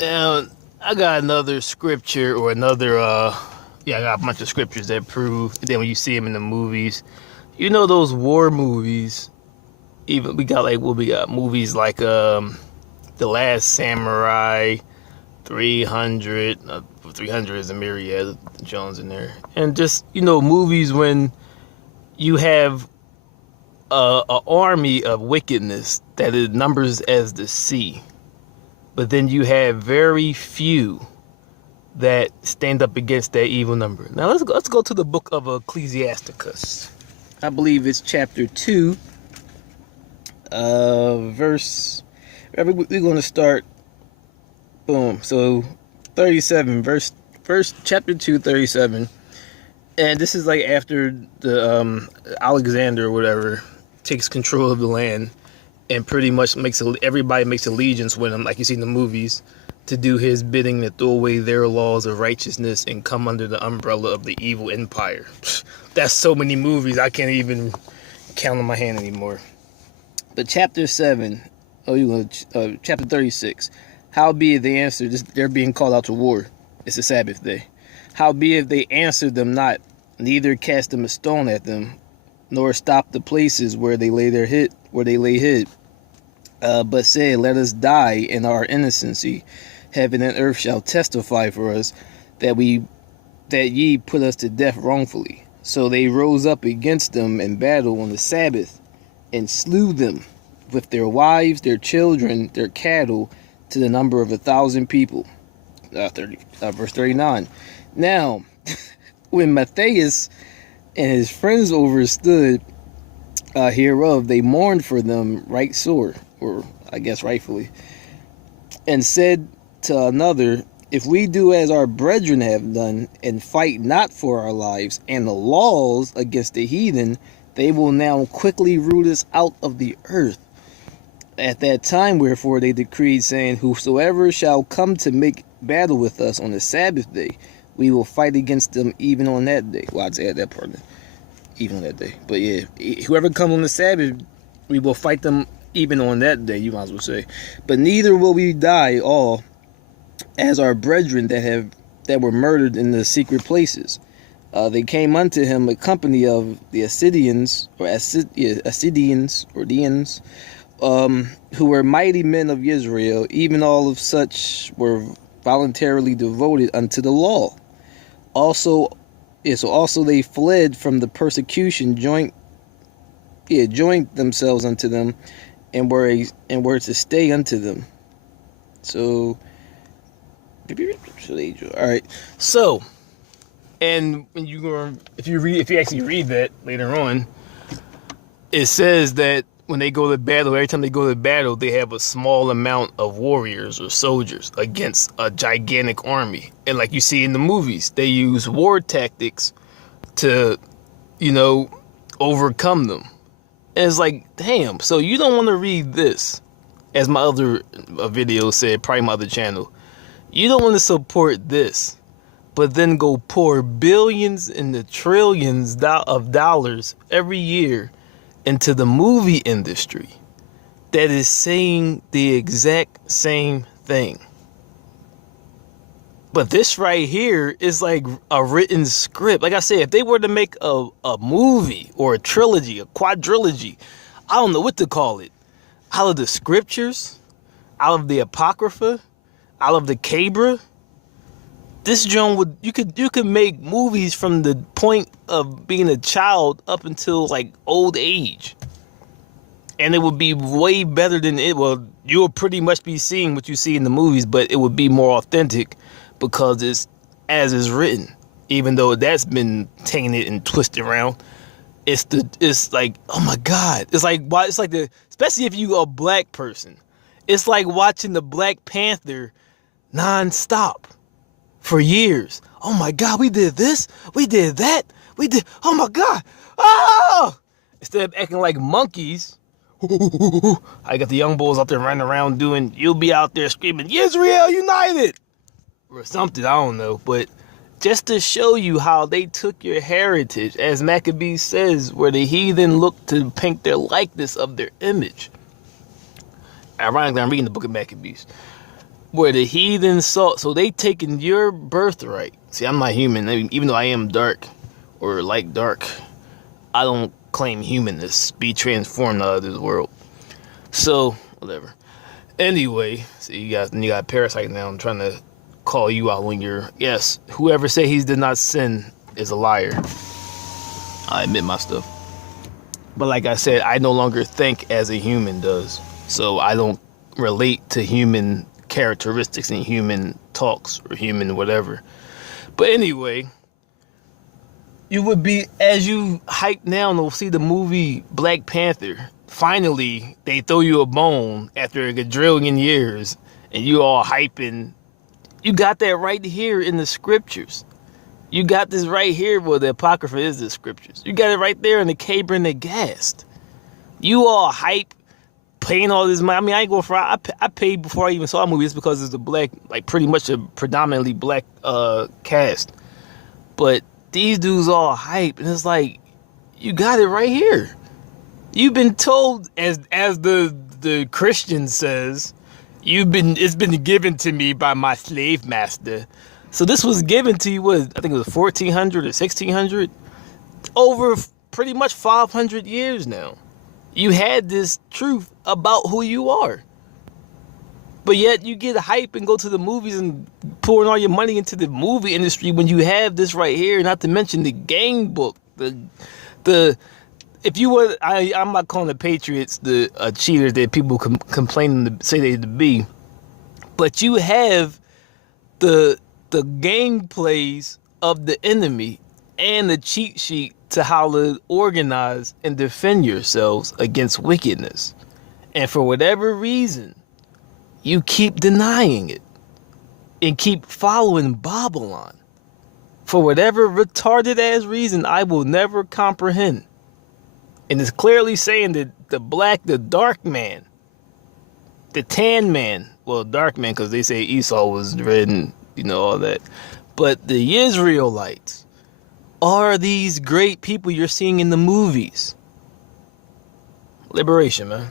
And I got another scripture or another I got a bunch of scriptures that prove. And then when you see them in the movies, you know those war movies. Even we got like what we got movies like The Last Samurai, 300. 300 is a myriad of Jones in there, and just movies when you have a army of wickedness that is numbers as the sea, but then you have very few that stand up against that evil number. Now let's go to the book of Ecclesiasticus. I believe it's chapter 2, verse. We're going to start. Boom. So 37, verse chapter 2, 37. And this is like after the Alexander or whatever takes control of the land and pretty much everybody makes allegiance with him, like you see in the movies, to do his bidding, to throw away their laws of righteousness and come under the umbrella of the evil empire. That's so many movies I can't even count on my hand anymore. But chapter 7, chapter 36. Howbeit they answered, they're being called out to war. It's a Sabbath day. Howbeit they answered them not, neither cast them a stone at them, nor stopped the places where they lay hid, but said, let us die in our innocency. Heaven and earth shall testify for us that ye put us to death wrongfully. So they rose up against them in battle on the Sabbath, and slew them with their wives, their children, their cattle, to the number of 1,000 people. Verse 39. Now, when Matthias and his friends overstood hereof, they mourned for them right sore, or I guess rightfully, and said to another, if we do as our brethren have done, and fight not for our lives and the laws against the heathen, they will now quickly root us out of the earth. At that time, wherefore, they decreed, saying, whosoever shall come to make battle with us on the Sabbath day, we will fight against them even on that day. Well, I'd add that part, even on that day. But yeah, whoever comes on the Sabbath, we will fight them even on that day, you might as well say. But neither will we die all as our brethren that were murdered in the secret places. They came unto him a company of the Assyrians, or Dians, who were mighty men of Israel, even all of such were voluntarily devoted unto the law. Also they fled from the persecution, joined themselves unto them, and were to stay unto them. So, all right. So, and when if you actually read that later on, it says that when they go to battle, every time they go to battle, they have a small amount of warriors or soldiers against a gigantic army. And like you see in the movies, they use war tactics to, overcome them. And it's like, damn, so you don't want to read this. As my other video said, probably my other channel. You don't want to support this, but then go pour billions and the trillions of dollars every year into the movie industry that is saying the exact same thing. But this right here is like a written script. Like I said, if they were to make a movie or a trilogy, a quadrilogy, I don't know what to call it, out of the scriptures, out of the Apocrypha, out of the Cabra, this Joan you could make movies from the point of being a child up until like old age, and it would be way better than it. Well, you'll pretty much be seeing what you see in the movies, but it would be more authentic because it's as is written. Even though that's been tainted and twisted around, it's like, oh my God, it's like especially if you a black person, it's like watching the Black Panther non-stop for years. Oh my God, we did this, we did that, we did, oh my God, oh! Instead of acting like monkeys, I got the young bulls out there running around doing, you'll be out there screaming, Israel United! Or something, I don't know, but just to show you how they took your heritage, as Maccabees says, where the heathen looked to paint their likeness of their image. Ironically, I'm reading the book of Maccabees. where the heathen saw. So they taking your birthright. See, I'm not human, even though I am dark or like dark. I don't claim humanness, be transformed out of this world. So whatever. Anyway, so you got Parasite now. I'm trying to call you out when you're, yes, whoever say he did not sin is a liar. I admit my stuff. But like I said, I no longer think as a human does. So I don't relate to human characteristics and human talks or human whatever. But anyway, you would be, as you hype now to see the movie Black Panther, finally they throw you a bone after a quadrillion years and you all hyping. You got that right here in the scriptures. You got this right here. Well, the Apocrypha is the scriptures. You got it right there in the Cabra and the Gast. You all hype, paying all this money. I mean, I ain't going for I paid before I even saw a movie just because it's a black, like pretty much a predominantly black cast. But these dudes all hype, and it's like, you got it right here. You've been told, as the Christian says, it's been given to me by my slave master. So this was given to you, I think it was 1400 or 1600, over pretty much 500 years now. You had this truth about who you are. But yet you get hype and go to the movies and pouring all your money into the movie industry when you have this right here, not to mention the gang book. If you were, I'm not calling the Patriots the cheaters that people complain to say they to be, but you have the game plays of the enemy and the cheat sheet to how to organize and defend yourselves against wickedness. And for whatever reason, you keep denying it and keep following Babylon. For whatever retarded ass reason I will never comprehend. And it's clearly saying that the dark man, the tan man, well, dark man because they say Esau was red and all that. But the Israelites are these great people you're seeing in the movies. Liberation, man.